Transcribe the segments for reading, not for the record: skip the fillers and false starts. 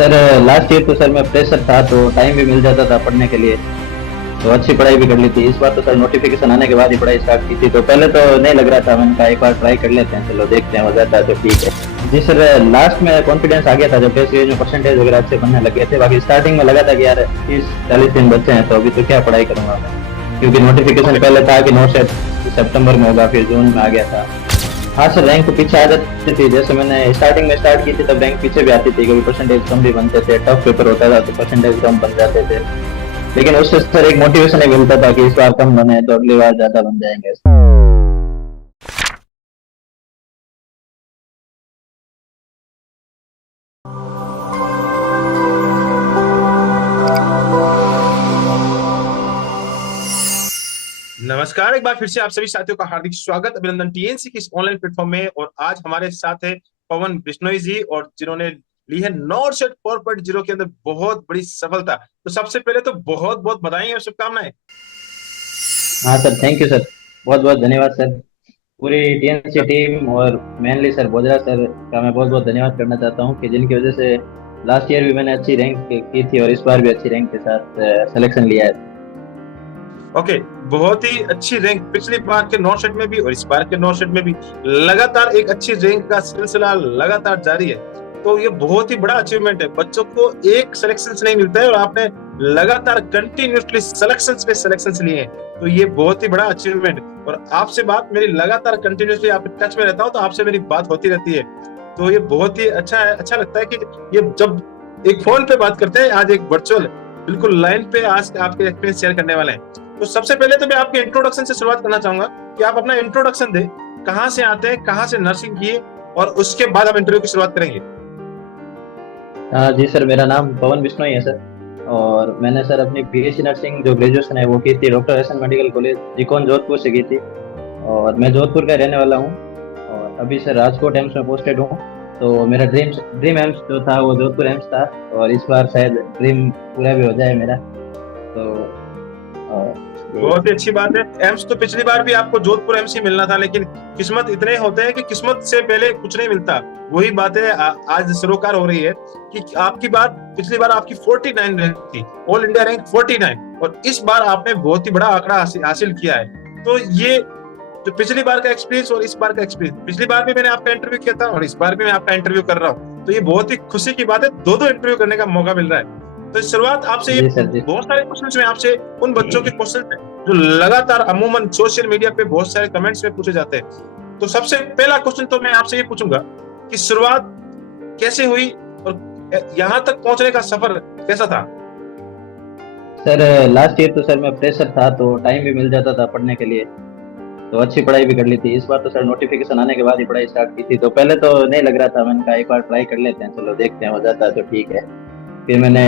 Sir last year तो sir मैं pressure था तो टाइम भी मिल जाता था पढ़ने के लिए। तो अच्छी पढ़ाई भी कर ली थी। इस बार तो सर नोटिफिकेशन आने के बाद ही पढ़ाई स्टार्ट की थी, तो पहले तो नहीं लग रहा था। मैंने कहा एक बार ट्राई कर लेते हैं, चलो देखते हैं हो जाता है तो ठीक है। जी सर, लास्ट में कॉन्फिडेंस आ गया था जब टेस्ट में परसेंटेज वगैरह अच्छे बनने लगे थे। बाकी स्टार्टिंग में लगा था कि यार 30-40 दिन बच्चे हैं तो अभी तो क्या पढ़ाई करूंगा मैं, क्योंकि नोटिफिकेशन ओके। पहले था कि नोट सेट सितंबर में होगा, फिर जून में आ गया था। हाँ सर, रैंक तो पीछे आ जाती थी। जैसे मैंने स्टार्टिंग में स्टार्ट की थी तब रैंक पीछे भी आती थी, कभी परसेंटेज कम भी बनते थे, टफ पेपर होता था तो परसेंटेज कम बन जाते थे। लेकिन उससे सर एक मोटिवेशन ही मिलता था कि इस बार कम बने तो अगली बार ज्यादा बन जाएंगे। नमस्कार, एक बार फिर से आप सभी साथियों का हार्दिक स्वागत, अभिनंदन टीएनसी की इस ऑनलाइन प्लेटफॉर्म में। और आज हमारे साथ है पवन बिश्नोई जी, और जिन्होंने ली है नॉर्सेट 4.0 के अंदर बहुत बड़ी सफलता। तो सबसे पहले तो बहुत बहुत बधाई और शुभकामनाएं। हाँ सर, थैंक यू सर, बहुत बहुत धन्यवाद सर। पूरी टीएनसी टीम और मेनली सर बोजरा सर का मैं बहुत बहुत धन्यवाद करना चाहता हूँ कि जिनकी वजह से लास्ट ईयर भी मैंने अच्छी रैंक की थी और इस बार भी अच्छी रैंक के साथ सिलेक्शन लिया है। ओके, बहुत ही अच्छी रैंक पिछली बार के नॉर्सेट में भी और इस बार के नॉर्सेट में भी लगातार एक अच्छी रैंक का सिलसिला लगातार जारी है। तो ये बहुत ही बड़ा अचीवमेंट है। बच्चों को एक सिलेक्शन नहीं मिलता है और आपने लगातार कंटिन्यूसली सिलेक्शन पे सिलेक्शन लिए हैं, तो ये बहुत ही बड़ा अचीवमेंट। और आपसे बात मेरी लगातार कंटिन्यूसली आप टच में रहता हूँ तो आपसे मेरी बात होती रहती है, तो ये बहुत ही अच्छा है। अच्छा लगता है कि ये जब एक फोन पे बात करते हैं, आज एक वर्चुअल बिल्कुल लाइन पे आज आपके एक्सपीरियंस शेयर करने वाले हैं। तो सबसे पहले तो मैं आपके इंट्रोडक्शन से शुरुआत करना चाहूंगा कि आप अपना इंट्रोडक्शन दें, कहाँ से आते हैं, कहाँ से नर्सिंग किए, और उसके बाद हम इंटरव्यू की शुरुआत करेंगे। जी सर, मेरा नाम पवन बिश्नोई है सर। और मैंने सर अपनी बीएससी नर्सिंग जो ग्रेजुएशन है वो की थी doctor S N medical college जिकोन जोधपुर से की थी। और मैं जोधपुर का रहने वाला हूँ और अभी सर राजकोट एम्स में पोस्टेड हूँ। तो मेरा ड्रीम ड्रीम एम्स जो था वो जोधपुर एम्स था, और इस बार शायद ड्रीम पूरा भी हो जाए मेरा। तो यही बहुत ही अच्छी बात है। एम्स तो पिछली बार भी आपको जोधपुर एम्स ही मिलना था, लेकिन किस्मत इतने होते हैं कि किस्मत से पहले कुछ नहीं मिलता। वही बात है, आज सरोकार हो रही है कि आपकी बात पिछली बार आपकी 49 रैंक थी, ऑल इंडिया रैंक 49, और इस बार आपने बहुत ही बड़ा आंकड़ा हासिल किया है। तो ये जो पिछली बार का एक्सपीरियंस और इस बार का एक्सपीरियंस, पिछली बार भी मैंने आपका इंटरव्यू किया था और इस बार भी मैं आपका इंटरव्यू कर रहा हूँ, तो ये बहुत ही खुशी की बात है। दो दो इंटरव्यू करने का मौका मिल रहा है। तो शुरुआत आपसे ये जी सर जी। बहुत सारे क्वेश्चंस में आपसे उन बच्चों के क्वेश्चन है जो लगातार अमूमन सोशल मीडिया पे बहुत सारे कमेंट्स में पूछे जाते हैं। तो सबसे पहला क्वेश्चन तो मैं आपसे ये पूछूंगा कि शुरुआत कैसे हुई और यहाँ तक पहुंचने का सफर कैसा था। सर लास्ट ईयर तो सर मैं प्रेशर था तो टाइम भी मिल जाता था पढ़ने के लिए, तो अच्छी पढ़ाई भी कर ली थी। इस बार तो सर नोटिफिकेशन आने के बाद ही पढ़ाई स्टार्ट की थी, तो पहले तो नहीं लग रहा था। मैंने कहा एक बार ट्राई कर लेते हैं, चलो देखते हैं हो जाता है तो ठीक है। फिर मैंने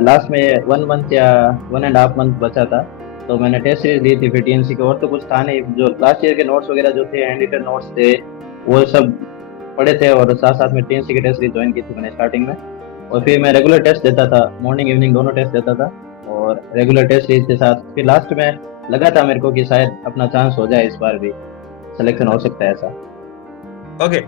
लास्ट में 1 मंथ या 1.5 मंथ बचा था तो मैंने टेस्ट सीरीज दी थी फिर टीएनसी को। और तो कुछ था नहीं, जो लास्ट ईयर के नोट्स वगैरह जो थे हैंड रिटन नोट्स थे वो सब पढ़े थे, और साथ साथ में टीएनसी की टेस्ट सीरीज ज्वाइन की थी मैंने स्टार्टिंग में। और फिर मैं रेगुलर टेस्ट देता था, मॉर्निंग इवनिंग दोनों टेस्ट देता था, और रेगुलर टेस्ट सीरीज के साथ फिर लास्ट में लगा था मेरे को कि शायद अपना चांस हो जाए, इस बार भी सिलेक्शन हो सकता है ऐसा। ओके,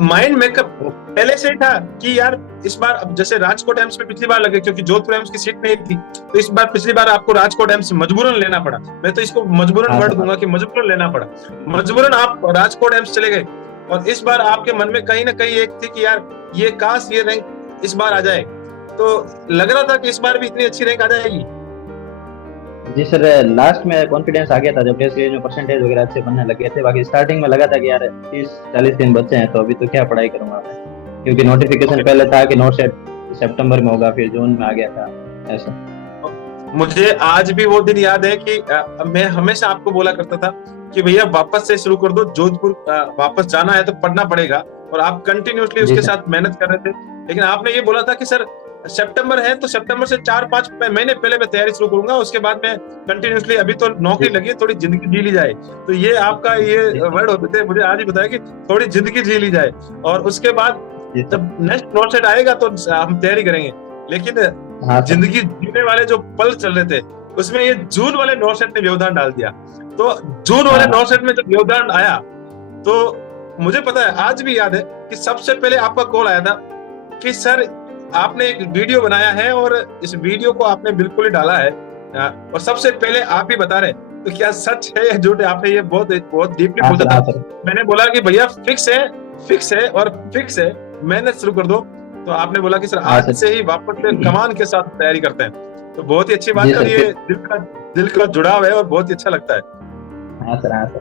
माइंड मेकअप पहले से ही था कि यार इस बार, अब जैसे राजकोट एम्स में पिछली बार लगे क्योंकि जोधपुर एम्स की सीट नहीं थी, तो इस बार पिछली बार आपको राजकोट एम्स मजबूरन लेना पड़ा। मैं तो इसको मजबूरन हाँ वर्ड सर। दूंगा कि मजबूरन लेना पड़ा। मजबूरन आप राजकोट एम्स चले गए, और इस बार आपके मन में कहीं ना कहीं एक थी कि यार ये काश ये रैंक इस बार आ जाए। तो लग रहा था कि इस बार भी इतनी अच्छी रैंक आ जाएगी। जी सर, लास्ट में कॉन्फिडेंस आ गया था जब टेस्ट सीरीज में परसेंटेज वगैरह अच्छे बनने लगे थे। बाकी स्टार्टिंग में लगा था कि यार 30-40 दिन बच्चे हैं तो अभी तो क्या पढ़ाई करूंगा मैं, क्योंकि नोटिफिकेशन ओके, पहले था कि नोट सेट सितंबर में होगा, फिर जून में आ गया था ऐसा। मुझे आज भी वो दिन याद है कि मैं हमेशा आपको बोला करता था कि भैया वापस से शुरू कर दो, जोधपुर वापस जाना है तो पढ़ना पड़ेगा। और आप कंटिन्यूसली जी उसके सर। साथ मेहनत कर रहे थे। लेकिन आपने ये बोला था कि सर सितंबर है तो सितंबर से 4-5 महीने पहले मैं तैयारी शुरू करूंगा, उसके बाद मैं कंटिन्यूसली, अभी तो नौकरी जी लगी है, थोड़ी जिंदगी जी ली जाए। तो ये आपका ये जी वर्ड होते थे, मुझे आज ही बताया कि थोड़ी जिंदगी जी ली जाए, और उसके बाद जी सर। जब नेक्स्ट नोट सेट आएगा तो हम तैयारी करेंगे। लेकिन हाँ सर। जिंदगी जीने वाले जो पल चल रहे थे उसमें ये जून वाले नौ सेट ने व्यवधान डाल दिया। तो जून वाले हाँ नौ सेट में जब व्यवधान आया तो मुझे पता है, आज भी याद है कि सबसे पहले आपका कॉल आया था कि सर आपने एक वीडियो बनाया है और इस वीडियो को आपने बिल्कुल ही डाला है, और सबसे पहले आप ही बता रहे, तो क्या सच है या झूठ है? आपने ये बहुत बहुत डीपली हाँ पूछा सर, था। हाँ सर। मैंने बोला कि भैया फिक्स है और फिक्स है, मेहनत शुरू कर दो। तो आपने बोला कि सर हाँ आज सर। से ही वापस से कमान के साथ तैयारी करते हैं। तो बहुत ही अच्छी बात जी है और सर, ये दिल का जुड़ाव है और बहुत ही अच्छा लगता है। हाँ सर, हाँ सर।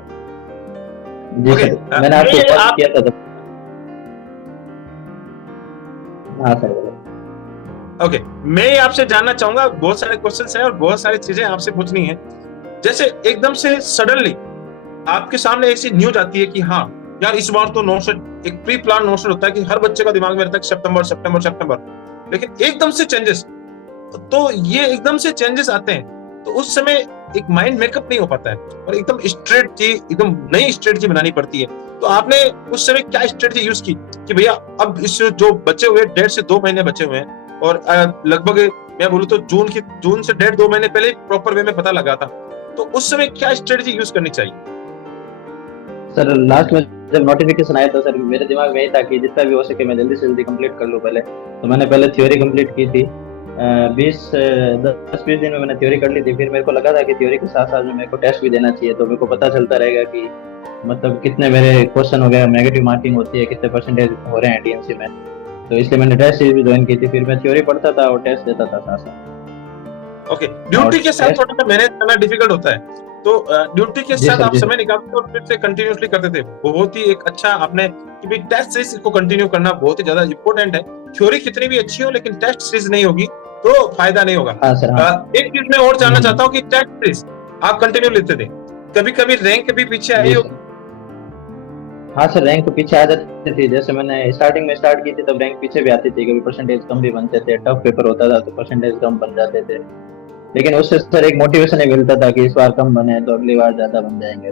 जी ओके, सर, मैंने आपको मैं कॉल आप किया था तो। हाँ सर, बोलो। ओके, मैं आपसे जानना चाहूंगा, बहुत सारे क्वेश्चंस हैं और बहुत सारी चीजें आपसे पूछनी है। जैसे एकदम से सडनली आपके सामने ऐसी न्यूज आती है कि हाँ यार इस बार तो 900, एक प्री प्लान 900 होता है कि हर बच्चे का दिमाग में रहता है सितंबर सितंबर सितंबर, लेकिन एकदम से चेंजेस, तो ये एकदम से चेंजेस आते हैं तो उस समय एक माइंड मेकअप नहीं हो पाता है और एकदम स्ट्रेटजी, एकदम नई स्ट्रेटजी बनानी पड़ती है। तो आपने उस समय क्या स्ट्रेटजी यूज की कि भैया अब इस जो बचे हुए 1.5 से 2 महीने बचे हुए हैं और लगभग मैं बोलूँ तो जून से 1.5-2 महीने पहले प्रॉपर वे में पता लगा था, तो उस समय क्या स्ट्रेटजी यूज करनी चाहिए? सर लास्ट में जब नोटिफिकेशन आया था सर, मेरे दिमाग में यही था कि जितना भी हो सके मैं जल्दी से जल्दी कंप्लीट कर लूँ पहले। तो मैंने पहले थ्योरी कंप्लीट की थी। 10-20 दिन में मैंने थ्योरी कर ली थी। फिर मेरे को लगा था कि थ्योरी के साथ साथ में मेरे को टेस्ट भी देना चाहिए, तो मेरे को पता चलता रहेगा कि मतलब कितने मेरे क्वेश्चन हो गए, नेगेटिव मार्किंग होती है, कितने परसेंटेज हो रहे हैं टीएनसी में। तो इसलिए मैंने टेस्ट सीरीज भी ज्वाइन की थी। फिर मैं थ्योरी पढ़ता था और टेस्ट देता था साथ साथ। ओके, और ड्यूटी के साथ टेस्ट। थोड़ा सा मैनेज करना डिफिकल्ट होता है, तो ड्यूटी के जी साथ सर, आप जी समय सर। निकालते और फिर से कंटिन्यूअसली करते थे, बहुत ही एक अच्छा आपने कि भाई टेस्ट सीरीज को कंटिन्यू करना बहुत ही ज्यादा इंपॉर्टेंट है। थ्योरी कितनी भी अच्छी हो लेकिन टेस्ट सीरीज नहीं होगी तो फायदा नहीं होगा। हाँ सर, हाँ। एक चीज मैं और जानना हम्म। चाहता हूँ कि टेस्ट सीरीज आप कंटिन्यू लेते थे, कभी कभी रैंक भी पीछे आई जी होगी? सर। हाँ सर, रैंक तो पीछे आ जाती थी। जैसे मैंने स्टार्टिंग में स्टार्ट की थी तब रैंक पीछे भी आती थी, कभी परसेंटेज कम भी बनते थे, टफ पेपर होता था तो परसेंटेज कम बन जाते थे। लेकिन उससे सर एक मोटिवेशन ही मिलता था कि इस बार कम बने तो अगली बार ज्यादा बन जाएंगे।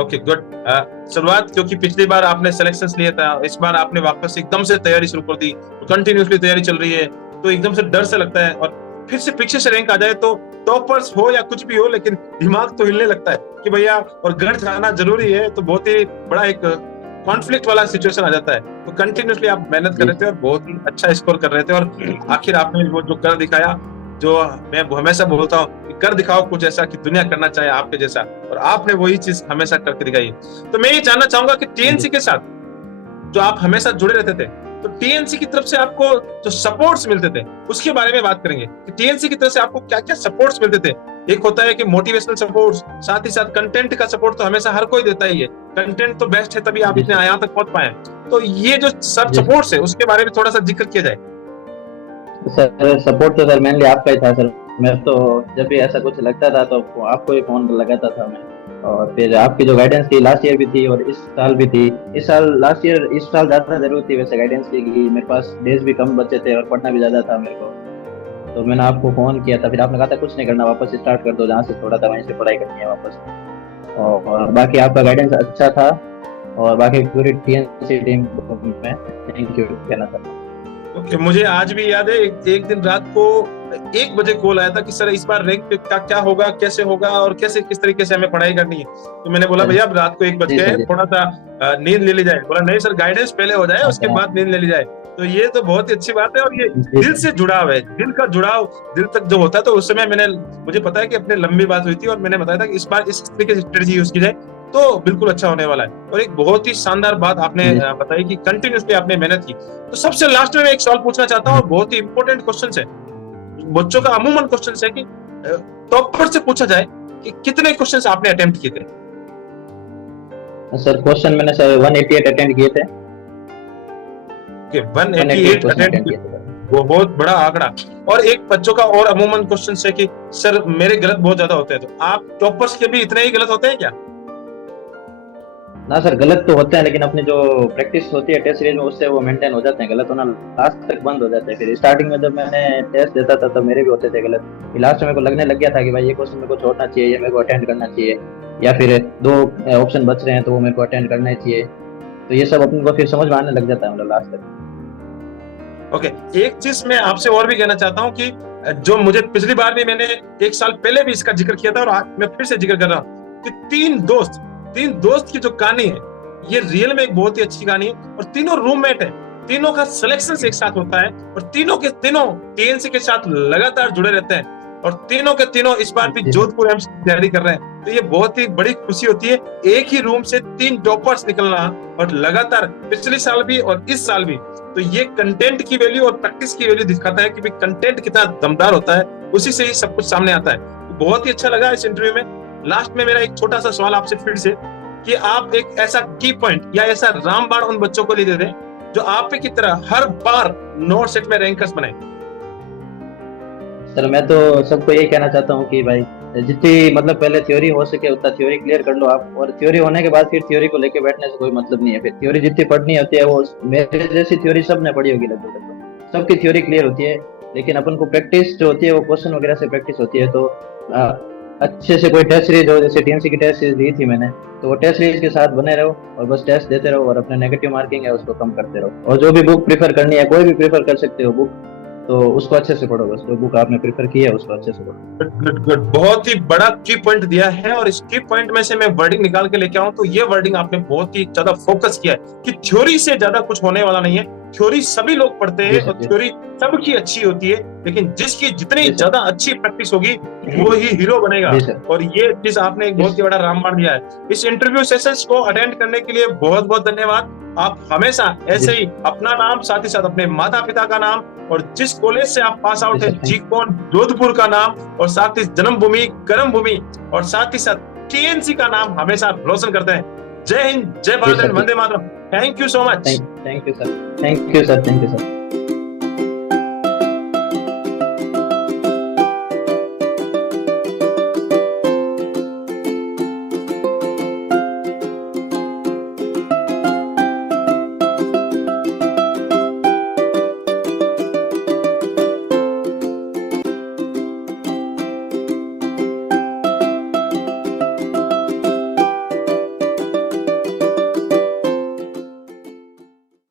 Okay good. शुरुआत क्योंकि पिछली बार आपने सिलेक्शंस लिया था, इस बार आपने वापस एकदम से तैयारी शुरू कर दी, कंटिन्यूअसली तैयारी चल रही है, तो एकदम से डर से लगता है और फिर से पीछे से रैंक आ जाए तो टॉपर्स हो या कुछ भी हो लेकिन दिमाग तो हिलने लगता है कि भैया और घर जाना जरूरी है, तो बहुत ही बड़ा एक कॉन्फ्लिक्ट वाला सिचुएशन आ जाता है। तो कंटिन्यूअसली आप मेहनत कर जी रहे थे और बहुत ही अच्छा स्कोर कर रहे थे और आखिर आपने वो जो कर दिखाया, जो मैं हमेशा बोलता हूँ कि कर दिखाओ कुछ ऐसा कि दुनिया करना चाहे आपके जैसा, और आपने वही चीज हमेशा करके दिखाई। तो मैं ये जानना चाहूंगा कि टीएनसी के साथ जो आप हमेशा जुड़े रहते थे, तो टीएनसी की तरफ से आपको जो सपोर्ट्स मिलते थे उसके बारे में बात करेंगे कि टीएनसी की तरफ से आपको क्या क्या सपोर्ट्स मिलते थे। एक होता है कि मोटिवेशनल सपोर्ट्स, साथ ही साथ कंटेंट का सपोर्ट तो हमेशा हर कोई देता ही है, कंटेंट तो बेस्ट है तभी आप जी इतने सर। यहाँ तक पहुंच पाए। तो ये जो सब जी सपोर्ट्स है उसके बारे में थोड़ा सा जिक्र किया जाए। सर, सपोर्ट तो सर मेनली आपका ही था सर। मैं तो जब भी ऐसा कुछ लगता था तो आपको ही फोन लगाता था मैं। और फिर आपकी जो गाइडेंस थी लास्ट ईयर भी थी और इस साल भी थी। इस साल ज्यादा जरूरत थी वैसे गाइडेंस की, कि मेरे पास डेज भी कम बचे थे और पढ़ना भी ज्यादा था मेरे को। तो मैंने आपको फोन किया था, फिर आपने कहा था कुछ नहीं करना, वापस स्टार्ट कर दो जहाँ से छोड़ा था वहीं से पढ़ाई करनी है वापस। और बाकी आपका गाइडेंस अच्छा था। और बाकी पूरी टीएनसी टीम को मैं थैंक यू कहना चाहता हूँ। ओके, मुझे आज भी याद है एक दिन रात को 1 बजे कॉल आया था कि सर इस बार रैंक का क्या होगा, कैसे होगा और कैसे किस तरीके से हमें पढ़ाई करनी है। तो मैंने बोला भैया अब रात को 1 बज जी गए, सर, जी थोड़ा सा नींद ले ली जाए। बोला नहीं सर, गाइडेंस पहले हो जाए उसके सर। बाद नींद ले ली जाए। तो ये तो बहुत ही अच्छी बात है और ये जी दिल सर। से जुड़ाव है, दिल का जुड़ाव दिल तक जो होता है। तो उस समय मुझे पता है कि अपने लंबी बात हुई थी और मैंने बताया था कि इस बार इस तरीके से स्ट्रेटेजी यूज की जाए तो बिल्कुल अच्छा होने वाला है। और एक बहुत ही शानदार बात आपने जी बताई कि कंटिन्यूसली आपने मेहनत की। तो सबसे लास्ट में मैं एक सवाल पूछना चाहता हूँ, बहुत ही इंपॉर्टेंट क्वेश्चन है, बच्चों का अमूमन क्वेश्चन है कि टॉपर से पूछा जाए कि कितने क्वेश्चन आपने अटेम्प्ट किए थे? सर, क्वेश्चन मैंने सर 188 अटेंड किए थे। कि 188 188 क्वेश्चन अटेम्प्ट अटेंड किए, किए थे सर। वो बहुत बड़ा आंकड़ा। और एक बच्चों का और अमूमन क्वेश्चन है कि सर मेरे गलत बहुत ज्यादा होते हैं, तो आप टॉपर्स के भी इतने ही गलत होते हैं क्या? ना सर, गलत तो होते हैं लेकिन अपनी जो प्रैक्टिस होती है टेस्ट सीरीज में उससे वो मेंटेन हो जाते हैं। गलत होना लास्ट तक बंद हो जाता है। फिर स्टार्टिंग में जब मैंने टेस्ट देता था तब मेरे भी होते थे गलत। फिर लास्ट में मेरे को लगने लग गया था कि भाई ये क्वेश्चन मेरे को छोड़ना चाहिए, ये मेरे को अटेंड करना चाहिए, या फिर दो ऑप्शन बच रहे हैं तो वो मेरे को अटेंड करना ही चाहिए। तो ये सब अपने को फिर समझ में आने लग जाता है मतलब लास्ट तक। ओके, एक चीज मैं आपसे और भी कहना चाहता हूँ कि जो मुझे पिछली बार भी मैंने 1 साल पहले भी इसका जिक्र किया था और आज मैं फिर से जिक्र कर रहा हूँ कि तीन दोस्त की जो कहानी है ये रियल में एक बहुत ही अच्छी कहानी है और तीनों रूममेट है। तीनों का सिलेक्शन एक साथ होता है और तीनों के तीनों टीएनसी के साथ लगातार जुड़े रहते हैं और तीनों के तीनों इस बार भी जी सर। जोधपुर एम्स की तैयारी कर रहे हैं। तो ये बहुत ही बड़ी खुशी होती है, एक ही रूम से 3 टॉपर्स निकलना और लगातार पिछले साल भी और इस साल भी। तो ये कंटेंट की वैल्यू और प्रैक्टिस की वैल्यू दिखाता है कि भाई कंटेंट कितना दमदार होता है, उसी से ही सब कुछ सामने आता है। तो बहुत ही अच्छा लगा इस इंटरव्यू में। लास्ट में मेरा एक छोटा सा सवाल आपसे फिर से, कि आप एक ऐसा की पॉइंट या ऐसा रामबाण उन बच्चों को ले दे दें जो आप की तरह हर बार नॉर्थ सेट में रैंकर्स बनाए। सर मैं तो सबको यही कहना चाहता हूँ कि भाई जितनी मतलब पहले थ्योरी हो सके उतना थ्योरी क्लियर कर लो आप, और थ्योरी होने के बाद फिर थ्योरी को लेके बैठने से कोई मतलब नहीं है। फिर थ्योरी जितनी पढ़नी होती है वो मेरे जैसी थ्योरी सबने पढ़ी होगी लगभग लगभग, सबकी थ्योरी क्लियर होती है। लेकिन अपन को प्रैक्टिस जो होती है वो क्वेश्चन वगैरह से प्रैक्टिस होती है। तो अच्छे से कोई टेस्ट सीरीज हो, जैसे टीएमसी की टेस्ट सीरीज दी थी मैंने, तो वो टेस्ट सीरीज के साथ बने रहो और बस टेस्ट देते रहो और अपने नेगेटिव मार्किंग है उसको कम करते रहो। और जो भी बुक प्रीफर करनी है, कोई भी प्रीफर कर सकते हो बुक, तो उसको अच्छे से पढ़ो। बस जो बुक आपने प्रेफर की है उसको अच्छे से पढ़ो। गुड गुड, बहुत ही बड़ा की पॉइंट दिया है और इस की पॉइंट में से मैं वर्डिंग निकाल के लेके आऊं तो ये वर्डिंग आपने बहुत ही ज्यादा फोकस किया है कि थ्योरी से ज्यादा कुछ होने वाला नहीं है। थ्योरी सभी लोग पढ़ते हैं और थ्योरी सबकी अच्छी होती है, लेकिन जिसकी जितनी ज्यादा अच्छी प्रैक्टिस होगी वो ही हीरो बनेगा। और ये चीज आपने एक बहुत ही बड़ा रामबाण दिया है। इस इंटरव्यू सेशंस को अटेंड करने के लिए बहुत बहुत धन्यवाद। आप हमेशा ऐसे ही अपना नाम, साथ ही साथ अपने माता पिता का नाम और जिस कॉलेज से आप पास आउट है जीकॉन जोधपुर का नाम और साथ ही जन्मभूमि, कर्म भूमि और साथ ही साथ टीएनसी का नाम हमेशा रोशन करते हैं। Jai Hind, Jai Bharat, Vande Mataram. Thank you so much. Thank you sir, thank you sir, thank you sir.